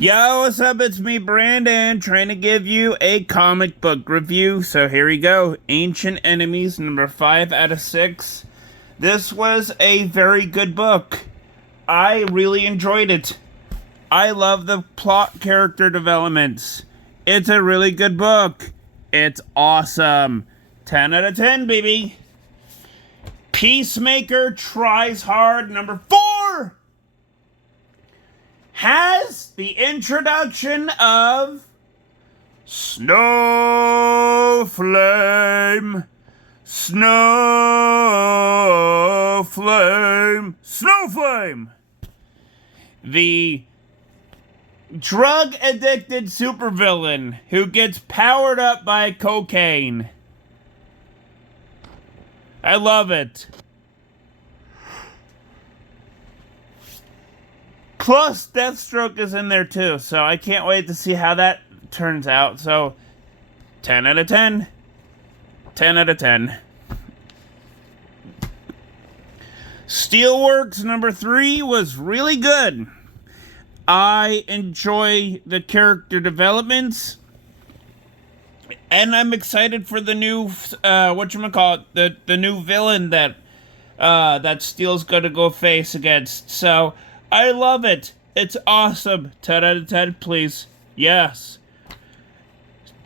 Yo, what's up? It's me, Brandon, trying to give you a comic book review. So here we go. Ancient Enemies, number 5 out of 6. This was a very good book. I really enjoyed it. I love the plot character developments. It's a really good book. It's awesome. 10 out of 10, baby. Peacemaker Tries Hard, number 4. Has the introduction of Snowflame, Snowflame, Snowflame, the drug-addicted supervillain who gets powered up by cocaine. I love it. Plus, Deathstroke is in there too, so I can't wait to see how that turns out. So, 10 out of 10. 10 out of 10. Steelworks number 3 was really good. I enjoy the character developments. And I'm excited for the new, the new villain that Steel's gonna go face against. So, I love it. It's awesome. 10 out of 10, please. Yes.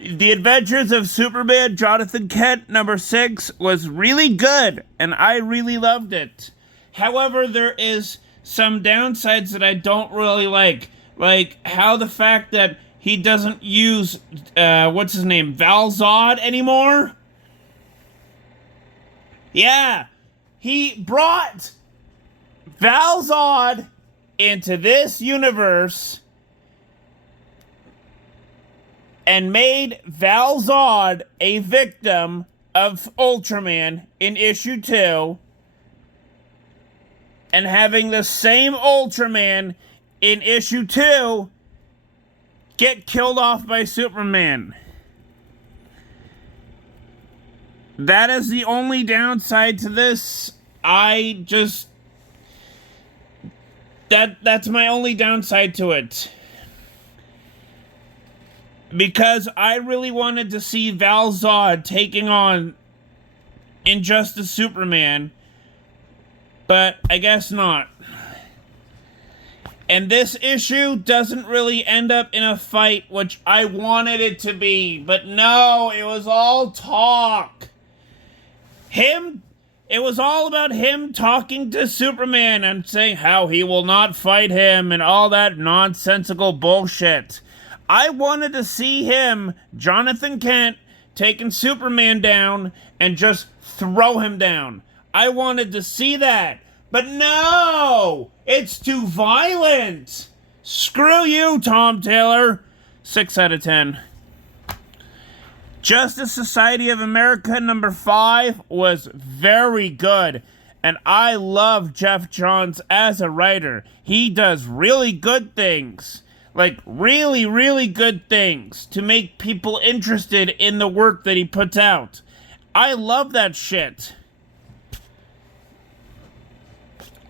The Adventures of Superman Jonathan Kent, number 6, was really good, and I really loved it. However, there is some downsides that I don't really like how the fact that he doesn't use, Val Zod anymore? Yeah, he brought Val Zod into this universe and made Val Zod a victim of Ultraman in issue 2, and having the same Ultraman in issue 2 get killed off by Superman. That is the only downside to this. That's my only downside to it. Because I really wanted to see Val Zod taking on Injustice Superman, but I guess not. And this issue doesn't really end up in a fight, which I wanted it to be, but no, it was all talk. It was all about him talking to Superman and saying how he will not fight him and all that nonsensical bullshit. I wanted to see him, Jonathan Kent, taking Superman down and just throw him down. I wanted to see that. But no! It's too violent! Screw you, Tom Taylor. 6 out of 10. Justice Society of America number 5 was very good, and I love Geoff Johns as a writer. He does really good things, like really, really good things to make people interested in the work that he puts out. I love that shit.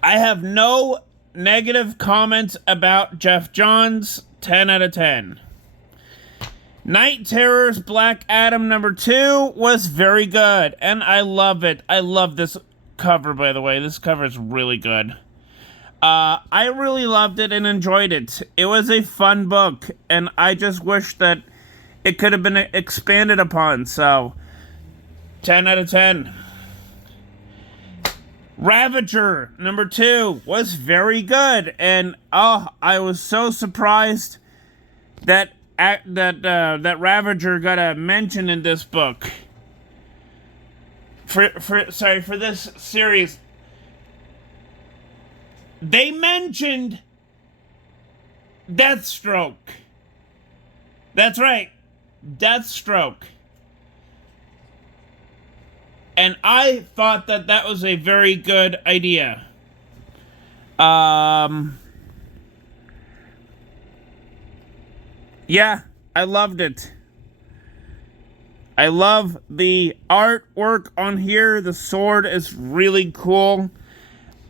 I have no negative comments about Geoff Johns. 10 out of 10. Night Terror's Black Adam number 2 was very good, and I love it. I love this cover, by the way. This cover is really good. I really loved it and enjoyed it. It was a fun book, and I just wish that it could have been expanded upon, so 10 out of 10. Ravager number 2 was very good, and I was so surprised that Ravager got a mention in this book. For this series. They mentioned Deathstroke. That's right. Deathstroke. And I thought that was a very good idea. Yeah, I loved it. I love the artwork on here. The sword is really cool.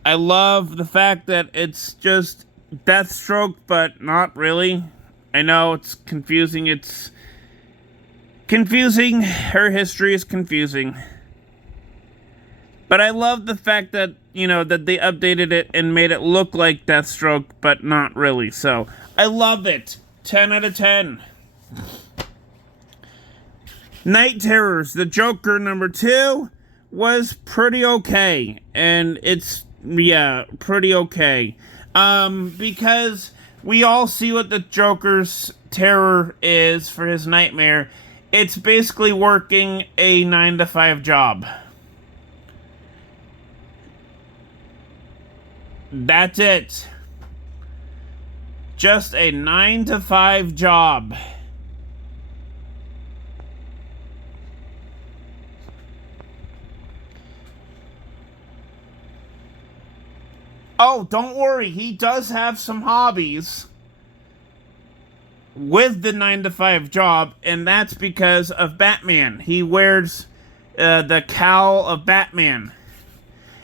I love the fact that it's just Deathstroke, but not really. I know it's confusing. It's confusing. Her history is confusing. But I love the fact that, that they updated it and made it look like Deathstroke, but not really. So, I love it. 10 out of 10. Night Terrors, the Joker #2, was pretty okay. And it's, pretty okay. Because we all see what the Joker's terror is for his nightmare. It's basically working a 9-to-5 job. That's it. Just a 9-to-5 job. Oh, don't worry. He does have some hobbies with the 9-to-5 job, and that's because of Batman. He wears the cowl of Batman.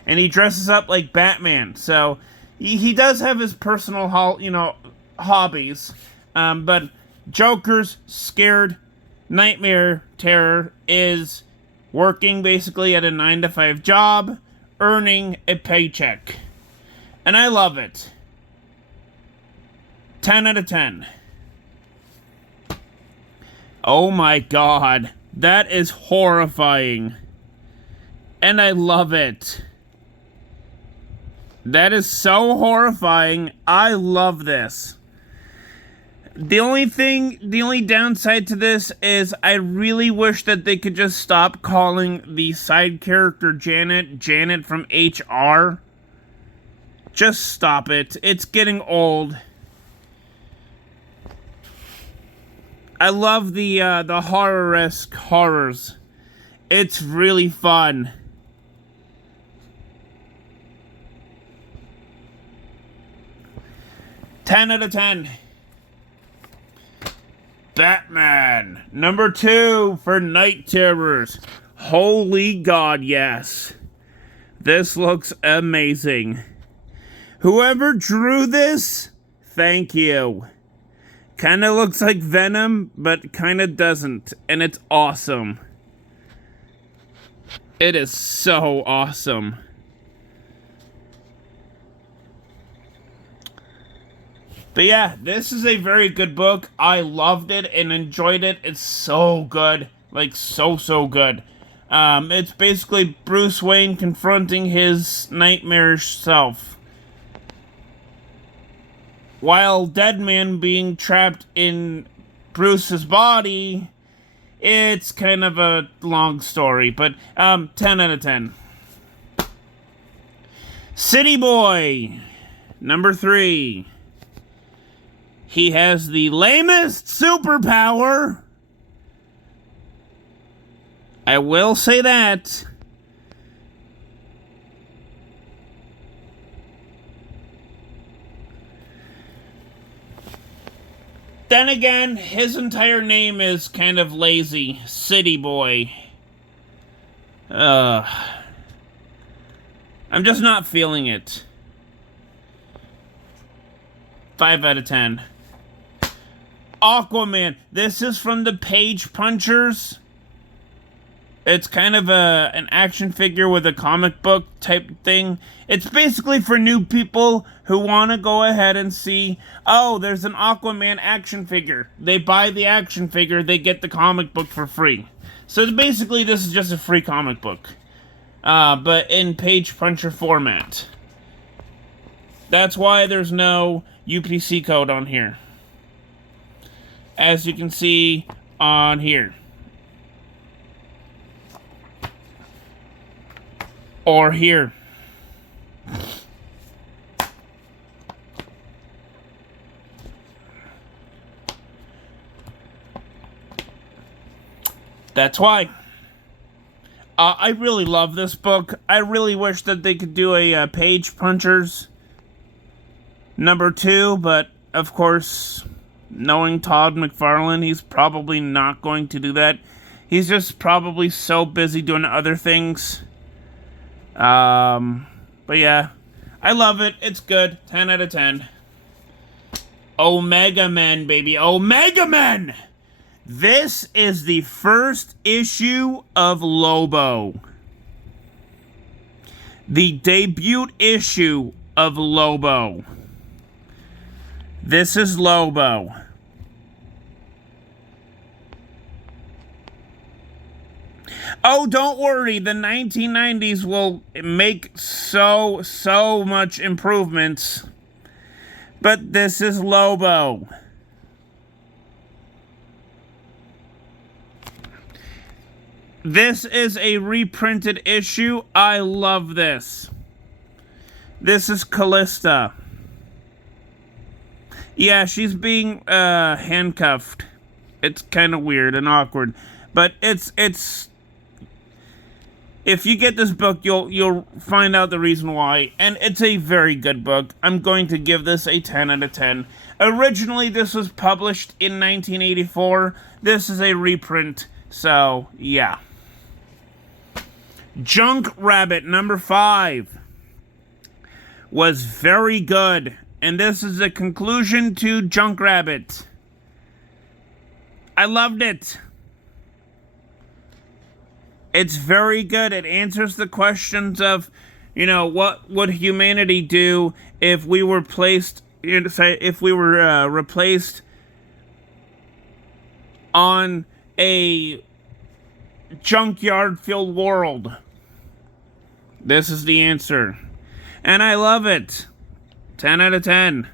And he dresses up like Batman. So, he does have his personal, hobbies. But Joker's scared nightmare terror is working basically at a 9-to-5 job, earning a paycheck. And I love it. 10 out of 10. Oh my god. That is horrifying. And I love it. That is so horrifying. I love this. The only downside to this is I really wish that they could just stop calling the side character Janet from HR. Just stop it. It's getting old. I love the horror-esque horrors. It's really fun. Ten out of 10. Batman, #2 for Night Terrors. Holy God, yes. This looks amazing. Whoever drew this, thank you. Kinda looks like Venom, but kinda doesn't. And it's awesome. It is so awesome. But yeah, this is a very good book. I loved it and enjoyed it. It's so good. Like, so good. It's basically Bruce Wayne confronting his nightmarish self, while Deadman being trapped in Bruce's body. It's kind of a long story, but 10 out of 10. City Boy, #3. He has the lamest superpower. I will say that. Then again, his entire name is kind of lazy. City Boy. I'm just not feeling it. 5 out of 10. Aquaman. This is from the Page Punchers. It's kind of an action figure with a comic book type thing. It's basically for new people who want to go ahead and see, oh, there's an Aquaman action figure. They buy the action figure, they get the comic book for free. So basically this is just a free comic book. But in Page Puncher format. That's why there's no UPC code on here. As you can see on here. Or here. That's why. I really love this book. I really wish that they could do a Page Punchers #2, but of course, knowing Todd McFarlane, he's probably not going to do that. He's just probably so busy doing other things. But yeah, I love it. It's good. 10 out of 10. Omega Men, baby. Omega Men! This is the first issue of Lobo. The debut issue of Lobo. This is Lobo. Oh, don't worry. The 1990s will make so much improvements. But this is Lobo. This is a reprinted issue. I love this. This is Callista. Yeah, she's being handcuffed. It's kind of weird and awkward, but it's if you get this book, you'll find out the reason why, and it's a very good book. I'm going to give this a 10 out of 10. Originally, this was published in 1984. This is a reprint, so yeah. Junk Rabbit number 5 was very good, and this is a conclusion to Junk Rabbit. I loved it. It's very good. It answers the questions of, what would humanity do if we were replaced on a junkyard-filled world. This is the answer. And I love it. 10 out of 10.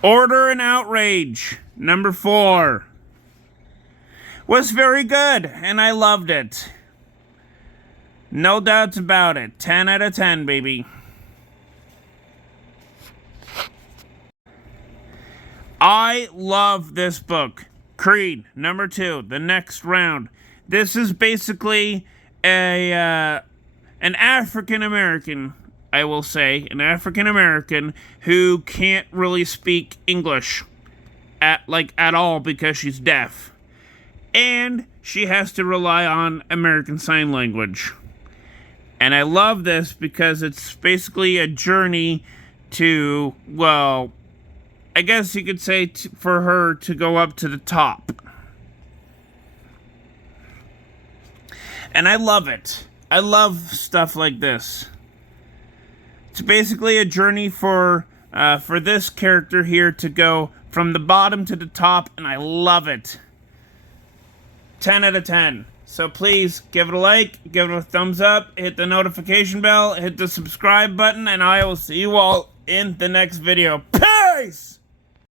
Order and Outrage, number 4. Was very good, and I loved it. No doubts about it. 10 out of 10, baby. I love this book. Creed, number 2, The Next Round. This is basically an African-American, I will say, an African-American who can't really speak English at all because she's deaf. And she has to rely on American Sign Language. And I love this because it's basically a journey to, well, I guess you could say for her to go up to the top. And I love it. I love stuff like this. It's basically a journey for this character here to go from the bottom to the top, and I love it. 10 out of 10. So please give it a like, give it a thumbs up, hit the notification bell, hit the subscribe button, and I will see you all in the next video. Peace!